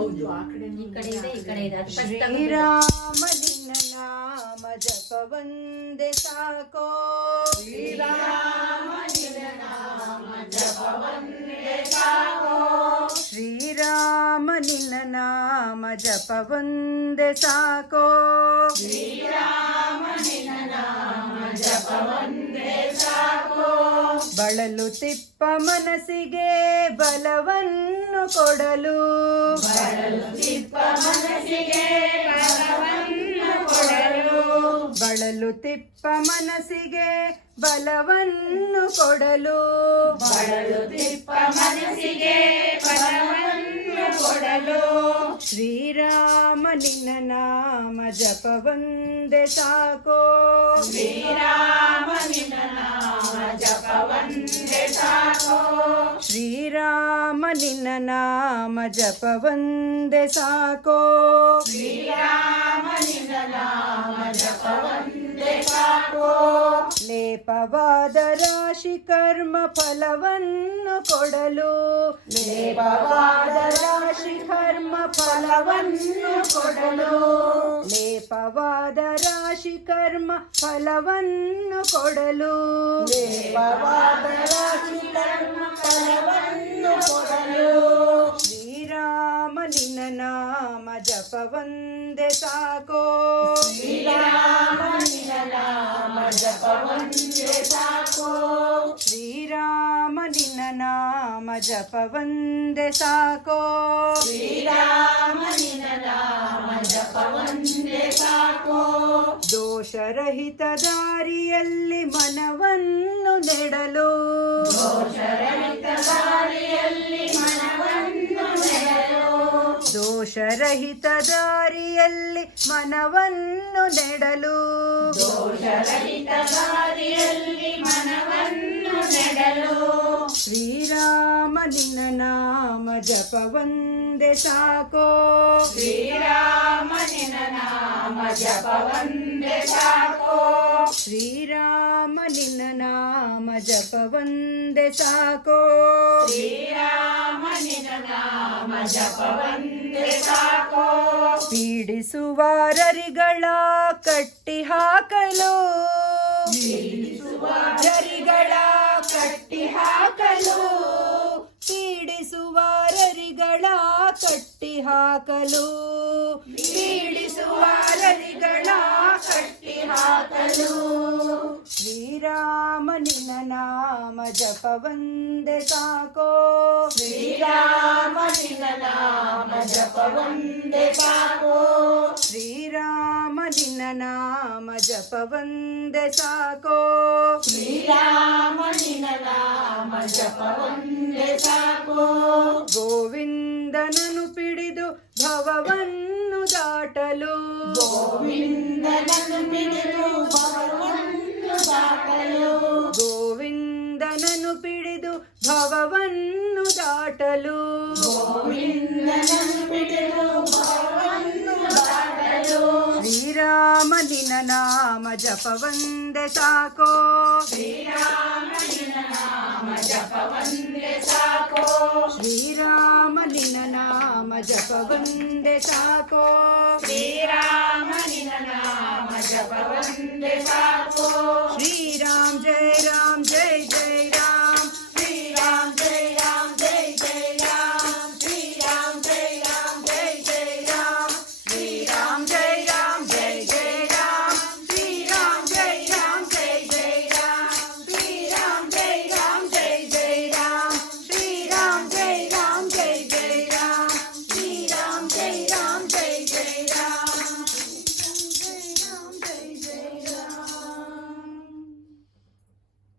ಹೌದು ಆ ಕಡೆ ಈ ಕಡೆ ಇದೆ ಈ ಕಡೆ ಇದೆ ಅದು first ತಗೊಂಡು ಶ್ರೀರಾಮ ನಿನ್ನ ನಾಮ ಜಪವಂದೆ ಸಾಕೋ ಶ್ರೀರಾಮ ನಿನ್ನ ನಾಮ ಜಪವಂದೆ ಸಾಕೋ ಶ್ರೀರಾಮ ನಿನ್ನ ನಾಮ ಜಪವಂದೆ ಸಾಕೋ ಶ್ರೀರಾಮ ನಿನ್ನ ನಾಮ ಜಪವಂದೆ ಸಾಕೋ ಬಳಲುತಿಪ್ಪ ಮನಸ್ಸಿಗೆ ಬಲವನ್ನು ಕೊಡಲು ಬಳಲುತಿಪ್ಪ ಮನಸ್ಸಿಗೆ ಬಲವನ್ನು ಕೊಡಲು ಬಳಲುತಿಪ್ಪ ಮನಸ್ಸಿಗೆ ಬಲವನ್ನು ಕೊಡಲು ಬಳಲುತಿಪ್ಪ ಮನಸ್ಸಿಗೆ ಬಲವನ್ನು ಕೊಡಲು ಶ್ರೀರಾಮ ನಿನ್ನ ನಾಮ ಜಪವಂದೆ ಸಾಕೋ ಶ್ರೀರಾಮ ನಿನ್ನ ನಾಮ ಜಪವಂದೆ ಸಾಕೋ ಶ್ರೀರಾಮ ನಿನ್ನ ನಾಮ ಜಪವಂದೆ ಸಾಕೋ ಶ್ರೀರಾಮ ನಿನ್ನ ನಾಮ ಜಪವಂದೆ ಸಾಕೋ ಲೇಪವಾದ ರಾಶಿ ಕರ್ಮ ಫಲವನ್ನು ಕೊಡಲು ಲೇಪವಾದ ರಾಶಿ ಕರ್ಮ ಫಲವನ್ನು ಕೊಡಲು ಲೇಪವಾದ ರಾಶಿ ಕರ್ಮ ಫಲವನ್ನು ಕೊಡಲು ಲೇಪವಾದ ರಾಶಿ ಕರ್ಮ ಫಲವನ್ನು ಕೊಡಲು ಶ್ರೀರಾಮ ನಿನ್ನ ನಾಮ ಜಪವಂದೆ ಸಾಕೋ ಶ್ರೀರಾಮ ನಿನ್ನ ನಾಮ ಜಪವಂದೆ ಸಾಕೋ ಶ್ರೀರಾಮ ನಿನ್ನ ನಾಮ ಜಪವಂದೆ ಸಾಕೋ ಶ್ರೀರಾಮ ನಿನ್ನ ನಾಮ ಜಪವಂದೆ ಸಾಕೋ ದೋಷರಹಿತ ದಾರಿಯಲ್ಲಿ ಮನವನ್ನು ನೆಡಲು ದೋಷರಹಿತ ದಾರಿಯಲ್ಲಿ ಮನವನ್ನು ನೆಡಲು ದೋಷರಹಿತ ದಾರಿಯಲ್ಲಿ ಮನವನ್ನು ನೆಡಲು ದೋಷರಹಿತ ದಾರಿಯಲ್ಲಿ ಮನವನ್ನು ನೆಡಲು ಶ್ರೀರಾಮ ನಿನ್ನ ನಾಮ ಜಪವಂದೆ ಸಾಕೋ ಶ್ರೀರಾಮ ನಿನ್ನ ನಾಮ ಜಪವಂದೆ ಸಾಕೋ ಶ್ರೀರಾಮ ನಿನ್ನ ನಾಮ ಜಪವಂದೆ ಸಾಕೋ ಶ್ರೀರಾಮ ನಿನ್ನ ನಾಮ ಜಪವಂದೆ ಸಾಕೋ ಪೀಡಿಸುವಾರರಿಗಳ ಕಟ್ಟಿ ಹಾಕಲು ಜರಿಗಳ ಕಟ್ಟಿ ಹಾಕಲು ಪೀಡಿಸುವಾರರಿಗಳ ಕಟ್ಟಿ ಹಾಕಲು ಪೀಡಿಸುವವರಿಗಳ ಕಟ್ಟಿ ಹಾಕಲು ಶ್ರೀರಾಮ ನಿನ್ನ ನಾಮ ಜಪವಂದೆ ಸಾಕೋ ಶ್ರೀರಾಮ ನಿನ್ನ ನಾಮ ಜಪವಂದೆ ಸಾಕೋ ಶ್ರೀರಾಮ ನಿನ್ನ ನಾಮ ಜಪವಂದೆ ಸಾಕೋ ಶ್ರೀರಾಮ ನಿನ್ನ ನಾಮ ಜಪವಂದೆ ಸಾಕೋ ಗೋವಿಂದನನು ಪಿಡಿದು ಭವವನ್ನು ದಾಟಲು ಗೋವಿಂದನನ್ನು ಪಿಡಿದು ಭವವನ್ನು ದಾಟಲು ಗೋವಿಂದನನು ಪಿಡಿದು ಭವವನ್ನು ದಾಟಲು ಗೋವಿಂದನನ್ನು ಪಿಡಿದು ಭವವನ್ನು ದಾಟಲು ಶ್ರೀರಾಮ ನಿನ್ನ ನಾಮ ಜಪವಂದೆ ಸಾಕೋ ಶ್ರೀರಾಮ ನಿನ್ನ ನಾಮ ಜಪವಂದೆ ಸಾಕೋ ಶ್ರೀರಾಮ ನಿನ್ನ ನಾಮ ಜಪವಂದೆ ಸಾಕೋ ಶ್ರೀರಾಮ ನಿನ್ನ ನಾಮ ಜಪವಂದೆ ಸಾಕೋ श्री राम जय जय